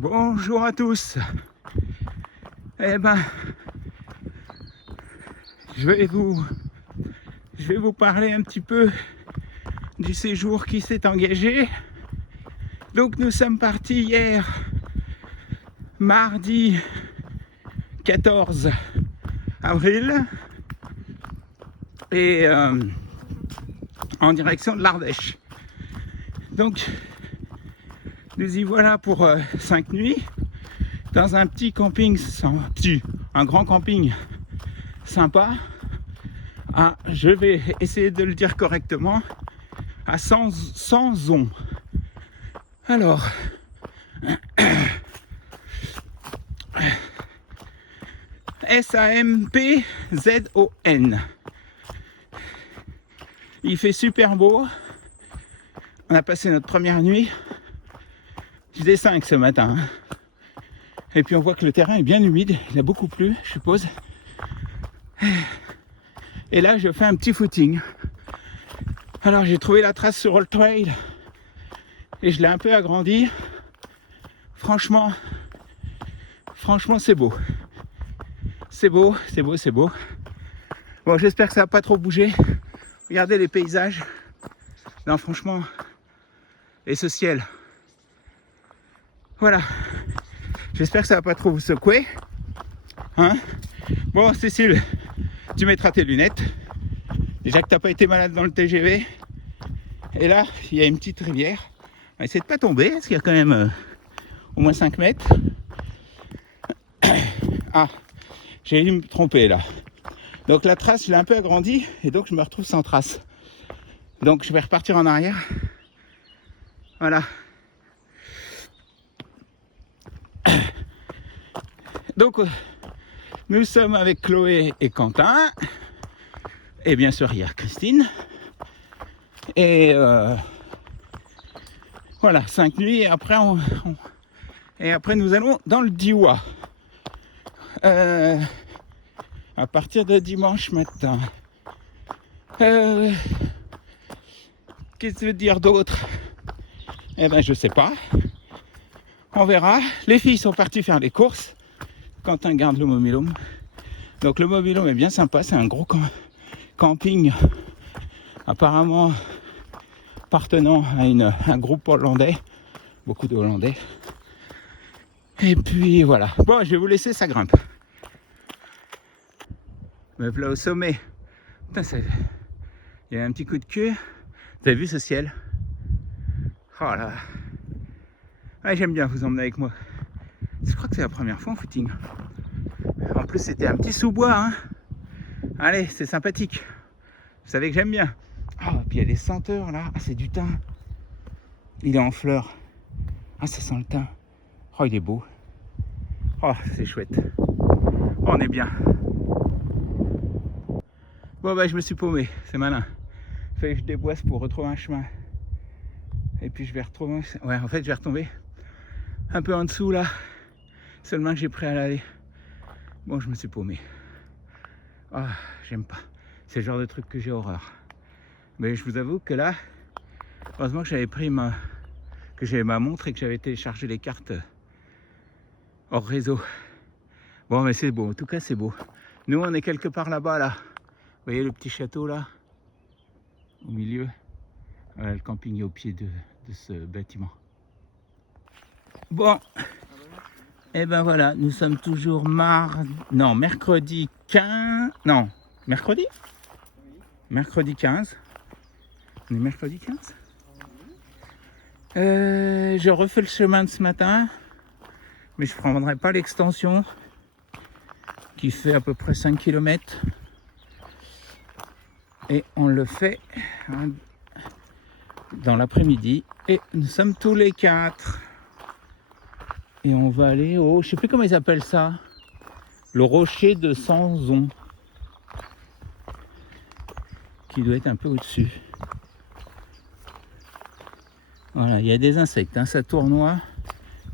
Bonjour à tous. Eh ben, je vais vous parler un petit peu du séjour qui s'est engagé. Donc nous sommes partis hier, mardi 14 avril, et en direction de l'Ardèche. Donc nous y voilà pour 5 nuits dans un petit camping, un grand camping sympa. Je vais essayer de le dire correctement, à Sanzon. Alors, Sampzon. Il fait super beau. On a passé notre première nuit. Il faisait 5 ce matin. Et puis on voit que le terrain est bien humide. Il a beaucoup plu, je suppose. Et là, je fais un petit footing. Alors, j'ai trouvé la trace sur le trail. Et je l'ai un peu agrandi. Franchement, c'est beau. C'est beau. Bon, j'espère que ça va pas trop bouger. Regardez les paysages. Non, franchement. Et ce ciel. Voilà. J'espère que ça va pas trop vous secouer. Hein? Bon, Cécile, tu mettras tes lunettes. Déjà que t'as pas été malade dans le TGV. Et là, il y a une petite rivière. On va essayer de pas tomber, parce qu'il y a quand même au moins 5 mètres. Ah, j'ai dû me tromper là. Donc la trace, je l'ai un peu agrandie, et donc je me retrouve sans trace. Donc je vais repartir en arrière. Voilà. Donc nous sommes avec Chloé et Quentin. Et bien sûr, il y a Christine. Et voilà, 5 nuits, et après, nous allons dans le Diois. À partir de dimanche matin. Qu'est-ce que je veux dire d'autre? Eh ben, je sais pas. On verra. Les filles sont parties faire les courses. Quentin garde le mobil-home. Donc le mobil-home est bien sympa. C'est un gros camping, apparemment appartenant à un groupe hollandais. Beaucoup de Hollandais. Et puis voilà. Bon, je vais vous laisser, ça grimpe. Me voilà au sommet. Putain, il y a un petit coup de queue. Vous avez vu ce ciel? Oh là. Ouais, j'aime bien vous emmener avec moi. Je crois que c'est la première fois en footing. En plus, c'était un petit sous-bois. Hein. Allez, c'est sympathique. Vous savez que j'aime bien. Ah, puis il y a des senteurs là. Ah, c'est du thym. Il est en fleurs. Ah, ça sent le thym. Oh, il est beau. Oh, c'est chouette. Oh, on est bien. Bon, bah, je me suis paumé. C'est malin. Il fallait que je déboisse pour retrouver un chemin. Et puis, je vais retrouver... Ouais, en fait, je vais retomber un peu en dessous, là. Seulement que j'ai pris à l'aller. Bon, je me suis paumé. Ah, j'aime pas. C'est le genre de truc que j'ai horreur. Mais je vous avoue que là, heureusement que j'avais pris que j'avais ma montre et que j'avais téléchargé les cartes hors réseau. Bon, mais c'est beau. En tout cas, c'est beau. Nous, on est quelque part là-bas, là. Vous voyez le petit château, là, au milieu. Voilà, le camping est au pied de ce bâtiment. Bon. Et ben voilà, nous sommes toujours mercredi 15... Non, mercredi ? Mercredi 15. On est mercredi 15 ? Je refais le chemin de ce matin, mais je ne prendrai pas l'extension qui fait à peu près 5 km. Et on le fait dans l'après-midi. Et nous sommes tous les 4. Et on va aller au... Je sais plus comment ils appellent ça. Le rocher de Sanzon. Qui doit être un peu au-dessus. Voilà, il y a des insectes, hein, ça tournoie.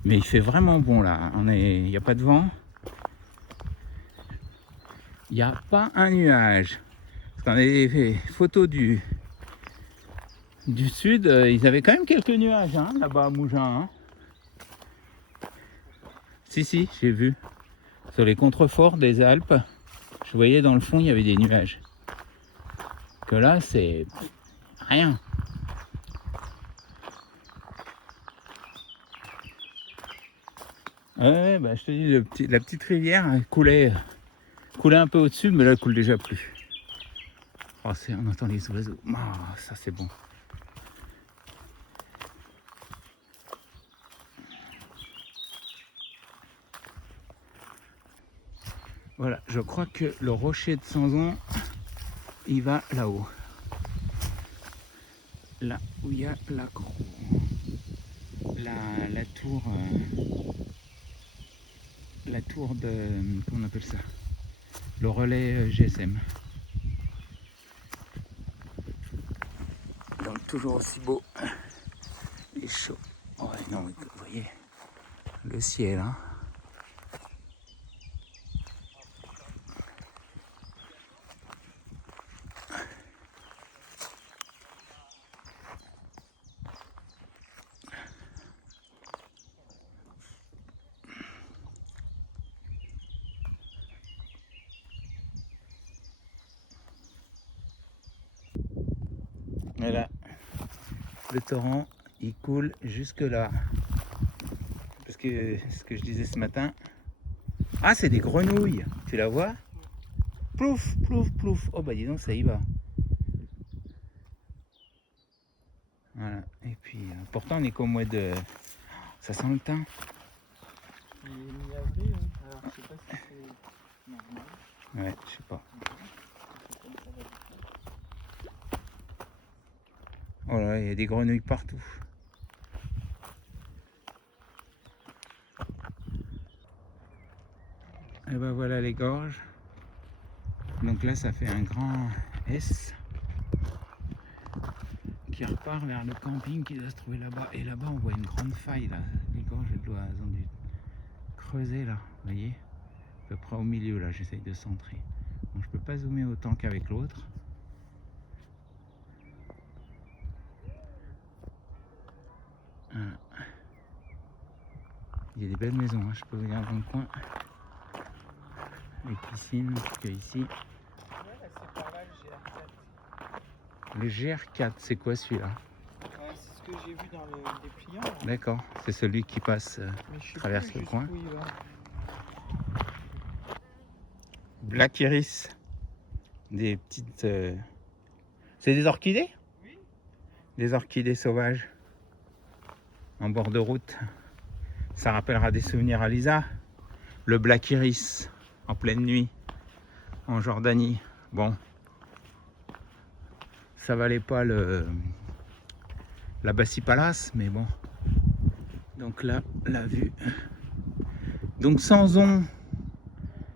Mais il fait vraiment bon là. Il n'y a pas de vent. Il n'y a pas un nuage. Parce qu'on a des photos du sud. Ils avaient quand même quelques nuages, hein, là-bas à Mougins. Hein. Si, j'ai vu. Sur les contreforts des Alpes, je voyais dans le fond, il y avait des nuages. Que là, c'est rien. Ouais, bah, je te dis, la petite rivière coulait un peu au-dessus, mais là, elle coule déjà plus. Oh, on entend les oiseaux. Ah, ça, c'est bon. Voilà, je crois que le rocher de Sanson, il va là-haut. Là où il y a la croix. La tour... la tour de... comment on appelle ça? Le relais GSM. Donc toujours aussi beau et chaud. Ouais, non, vous voyez le ciel, hein. Voilà, le torrent, il coule jusque là. Parce que ce que je disais ce matin, ah, c'est des grenouilles, tu la vois? Plouf, plouf, plouf. Oh bah dis donc, ça y va. Voilà, et puis pourtant on est qu'au mois de... Ça sent le thym. Il est mi-avril, hein. Alors je sais pas si c'est normal. Ouais, je sais pas. Oh là, il y a des grenouilles partout. Et ben voilà les gorges. Donc là, ça fait un grand S qui repart vers le camping qui doit se trouver là-bas. Et là-bas, on voit une grande faille là. Les gorges, elles ont dû creuser là, vous voyez, à peu près au milieu là. J'essaye de centrer. Bon, je peux pas zoomer autant qu'avec l'autre. Voilà. Il y a des belles maisons, hein. Je peux vous dire dans le coin. Les piscines, que ici. Ouais, c'est par là le GR4. Le GR4, c'est quoi celui-là? Ouais, c'est ce que j'ai vu dans le dépliant. Là. D'accord, c'est celui qui passe, Mais je sais traverse plus le coin. jusqu'où il va. Black Iris. Des petites... C'est des orchidées? Oui. Des orchidées sauvages. En bord de route. Ça rappellera des souvenirs à Lisa. Le Black Iris, en pleine nuit, en Jordanie. Bon, ça valait pas la Bassi Palace, mais bon. Donc là, la vue. Donc Sanson,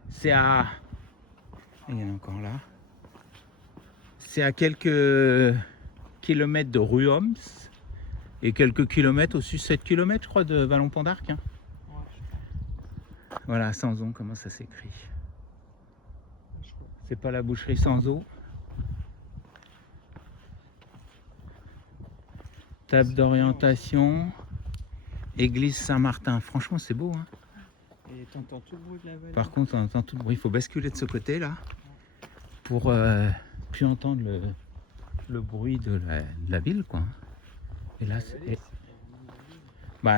c'est à... Il y en a encore là. C'est à quelques kilomètres de Ruoms et quelques kilomètres, au-dessus 7 kilomètres, je crois, de Vallon-Pont d'Arc. Hein. Ouais, Voilà, Sanson, comment ça s'écrit? je crois. C'est pas la boucherie sans eau. Table d'orientation. Église Saint-Martin. Franchement, c'est beau. Hein. Et t'entends tout le bruit de la vallée. Par contre, on entend tout le bruit. Il faut basculer de ce côté-là pour plus entendre le bruit de la ville, quoi. Et là,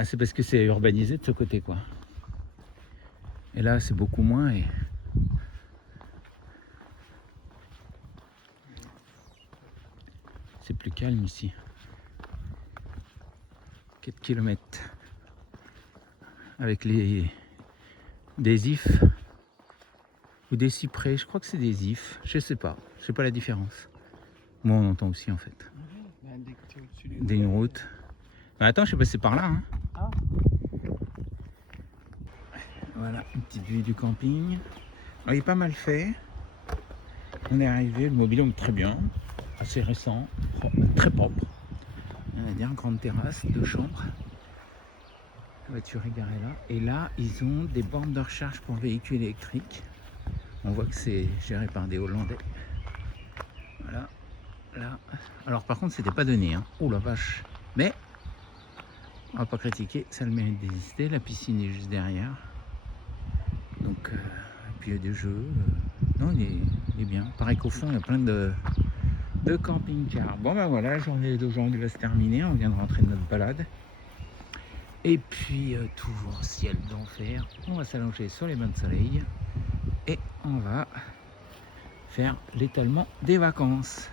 c'est parce que c'est urbanisé de ce côté, quoi. Et là, c'est beaucoup moins. Et c'est plus calme ici. 4 km. Avec des ifs ou des cyprès. Je crois que c'est des ifs. Je sais pas la différence. Moi, on entend aussi en fait. Bah, dès que t'es au-dessus Des routes. Mais attends, je suis passé par là. Hein. Ah. Voilà, une petite vue du camping. Alors, il est pas mal fait. On est arrivé, le mobil-home très bien, assez récent, très propre. On va dire grande terrasse, 2 chambres. La voiture est garée là. Et là, ils ont des bornes de recharge pour véhicules électriques. On voit que c'est géré par des Hollandais. Voilà. Là. Alors par contre, c'était pas donné. Hein. Oh la vache. Mais on va pas critiquer, ça a le mérite d'exister. La piscine est juste derrière. Donc, puis il y a des jeux. Non, il est bien. Pareil qu'au fond, il y a plein de camping-cars. Bon ben voilà, la journée d'aujourd'hui va se terminer. On vient de rentrer de notre balade. Et puis, toujours ciel d'enfer. On va s'allonger sur les bains de soleil. Et on va faire l'étalement des vacances.